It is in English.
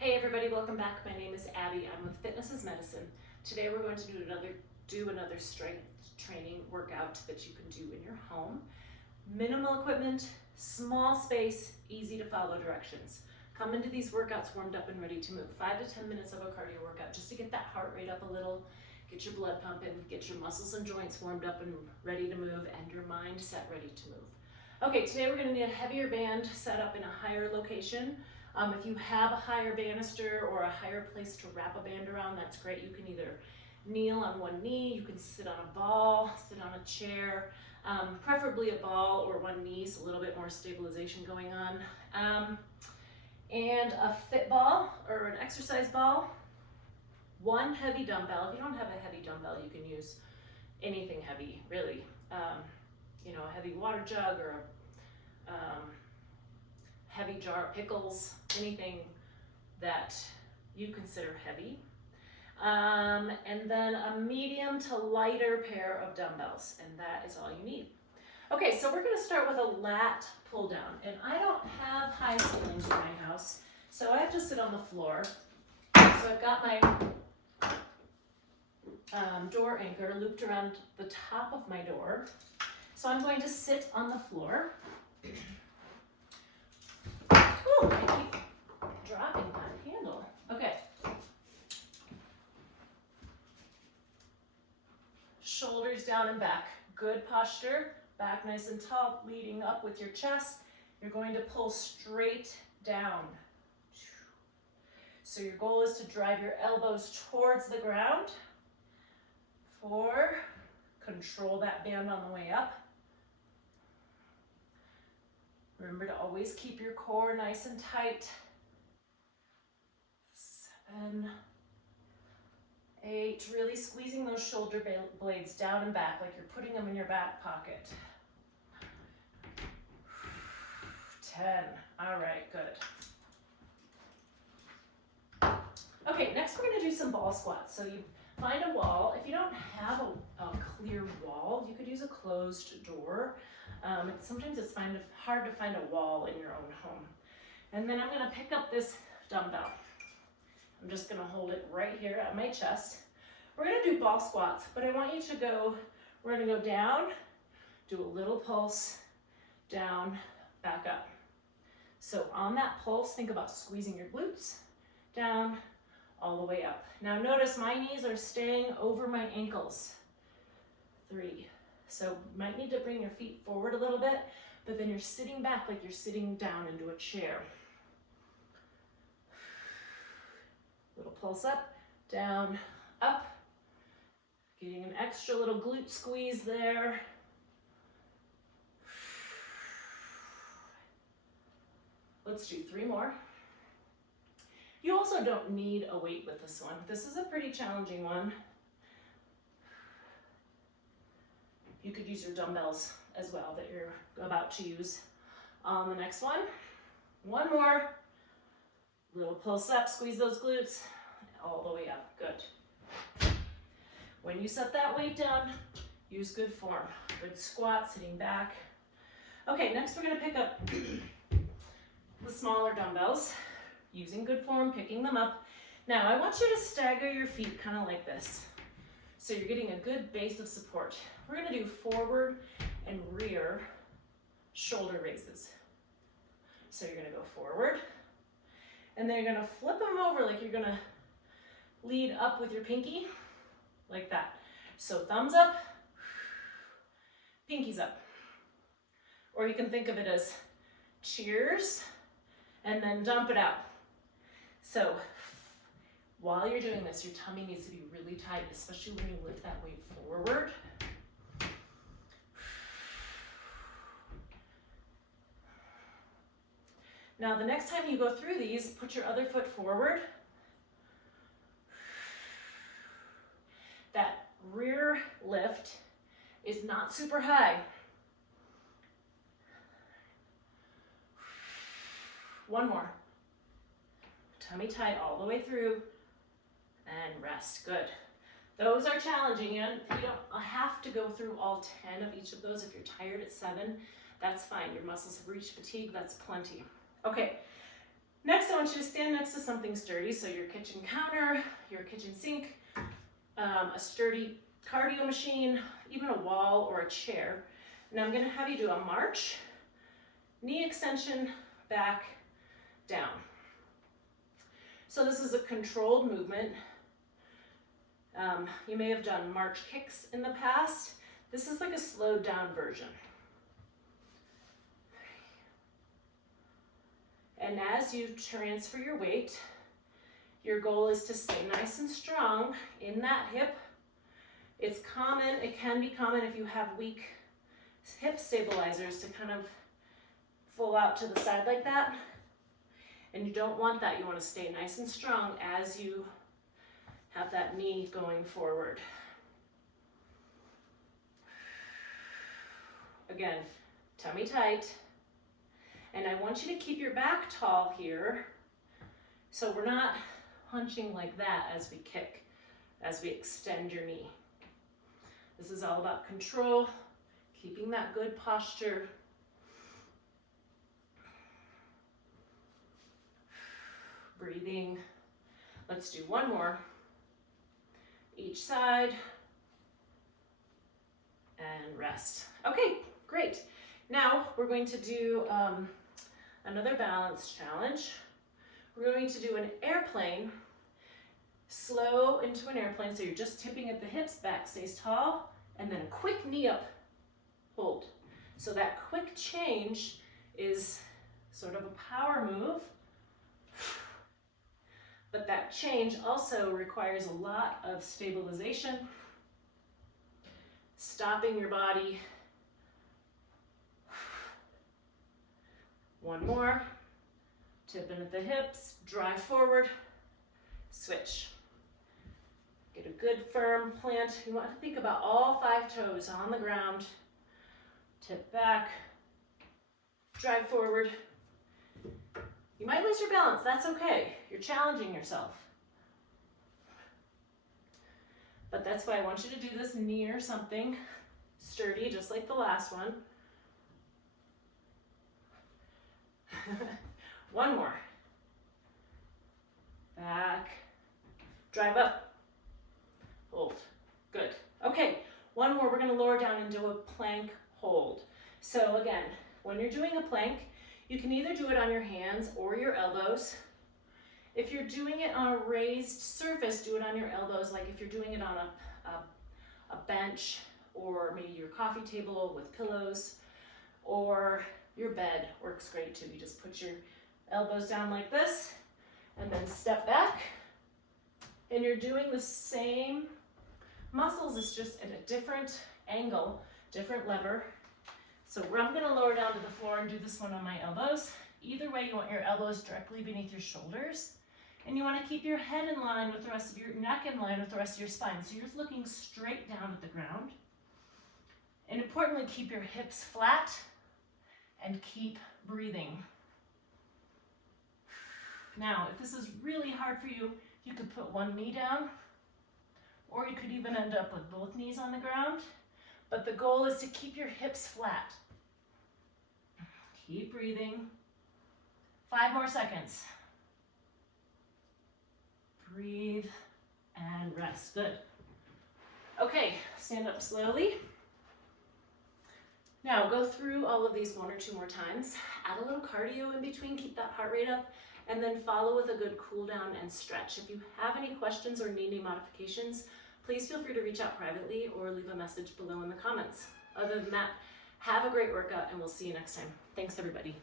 Hey everybody, welcome back. My name is Abby. I'm with Fitness is Medicine. Today we're going to do another strength training workout that you can do in your home. Minimal equipment, small space, easy to follow directions. Come into these workouts warmed up and ready to move. 5 to 10 minutes of a cardio workout just to get that heart rate up a little, get your blood pumping, get your muscles and joints warmed up and ready to move, and your mind set ready to move. Okay, today we're going to need a heavier band set up in a higher location. If you have a higher banister or a higher place to wrap a band around, that's great. You can either kneel on one knee, you can sit on a ball, sit on a chair, preferably a ball or one knee, so a little bit more stabilization going on. And a fit ball or an exercise ball, one heavy dumbbell. If you don't have a heavy dumbbell, you can use anything heavy, really. A heavy water jug or a heavy jar of pickles, anything that you consider heavy. And then a medium to lighter pair of dumbbells, and that is all you need. Okay, so we're gonna start with a lat pull down, and I don't have high ceilings in my house, so I have to sit on the floor. So I've got my door anchor looped around the top of my door. So I'm going to sit on the floor. Ooh, I keep dropping that handle. Okay. Shoulders down and back. Good posture. Back nice and tall, leading up with your chest. You're going to pull straight down. So your goal is to drive your elbows towards the ground. 4. Control that band on the way up. Remember to always keep your core nice and tight. 7, 8, really squeezing those shoulder blades down and back like you're putting them in your back pocket. 10, all right, good. Okay, next we're gonna do some ball squats. So you find a wall. If you don't have a clear wall, you could use a closed door. Sometimes it's hard to find a wall in your own home. And then I'm gonna pick up this dumbbell. I'm just gonna hold it right here at my chest. We're gonna do ball squats, but I want you to we're gonna go down, do a little pulse, down, back up. So on that pulse, think about squeezing your glutes, down, all the way up. Now notice my knees are staying over my ankles. 3. So you might need to bring your feet forward a little bit, but then you're sitting back like you're sitting down into a chair. Little pulse up, down, up. Getting an extra little glute squeeze there. Let's do 3 more. You also don't need a weight with this one. This is a pretty challenging one. You could use your dumbbells as well that you're about to use on the next one. 1 more. Little pulse up, squeeze those glutes, all the way up, good. When you set that weight down, use good form. Good squat, sitting back. Okay, next we're gonna pick up the smaller dumbbells, using good form, picking them up. Now I want you to stagger your feet kind of like this. So you're getting a good base of support. We're gonna do forward and rear shoulder raises. So you're gonna go forward, and then you're gonna flip them over like you're gonna lead up with your pinky, like that. So thumbs up, pinkies up. Or you can think of it as cheers, and then dump it out. So while you're doing this, your tummy needs to be really tight, especially when you lift that weight forward. Now the next time you go through these, put your other foot forward. That rear lift is not super high. 1 more. Tummy tight all the way through, and rest, good. Those are challenging, and you don't have to go through all 10 of each of those. If you're tired at 7, that's fine. Your muscles have reached fatigue, that's plenty. Okay, Next, I want you to stand next to something sturdy, so your kitchen counter, your kitchen sink, a sturdy cardio machine, even a wall or a chair. Now I'm gonna have you do a march, knee extension, back, down. So this is a controlled movement. You may have done march kicks in the past. This is like a slowed down version. And as you transfer your weight, your goal is to stay nice and strong in that hip. It's common, it can be common if you have weak hip stabilizers to kind of full out to the side like that. And you don't want that. You want to stay nice and strong as you have that knee going forward. Again, tummy tight. And I want you to keep your back tall here, so we're not hunching like that as we kick, as we extend your knee. This is all about control, keeping that good posture. Breathing. Let's do one more. Each side. And rest. Okay, great. Now we're going to do another balance challenge. We're going to do an airplane, slow into an airplane, so you're just tipping at the hips, back stays tall, and then a quick knee up, hold. So that quick change is sort of a power move, but that change also requires a lot of stabilization, stopping your body. One more, tip in at the hips, drive forward, switch. Get a good firm plant. You want to think about all 5 toes on the ground. Tip back, drive forward. You might lose your balance, that's okay. You're challenging yourself. But that's why I want you to do this near something sturdy, just like the last one. One more. Back, drive up, hold, good. Okay, one more, we're gonna lower down and do a plank hold. So again, when you're doing a plank, you can either do it on your hands or your elbows. If you're doing it on a raised surface, do it on your elbows, like if you're doing it on a bench or maybe your coffee table with pillows, or your bed works great too. You just put your elbows down like this and then step back, and you're doing the same muscles, it's just at a different angle, different lever. So I'm gonna lower down to the floor and do this one on my elbows. Either way, you want your elbows directly beneath your shoulders, and you wanna keep your head in line with the rest of your neck, in line with the rest of your spine. So you're just looking straight down at the ground. And importantly, keep your hips flat and keep breathing. Now, if this is really hard for you, you could put one knee down, or you could even end up with both knees on the ground. But the goal is to keep your hips flat. Keep breathing. 5 more seconds. Breathe and rest. Good. Okay, stand up slowly. Now go through all of these 1 or 2 more times. Add a little cardio in between, keep that heart rate up, and then follow with a good cool down and stretch. If you have any questions or need any modifications, please feel free to reach out privately or leave a message below in the comments. Other than that, have a great workout and we'll see you next time. Thanks everybody.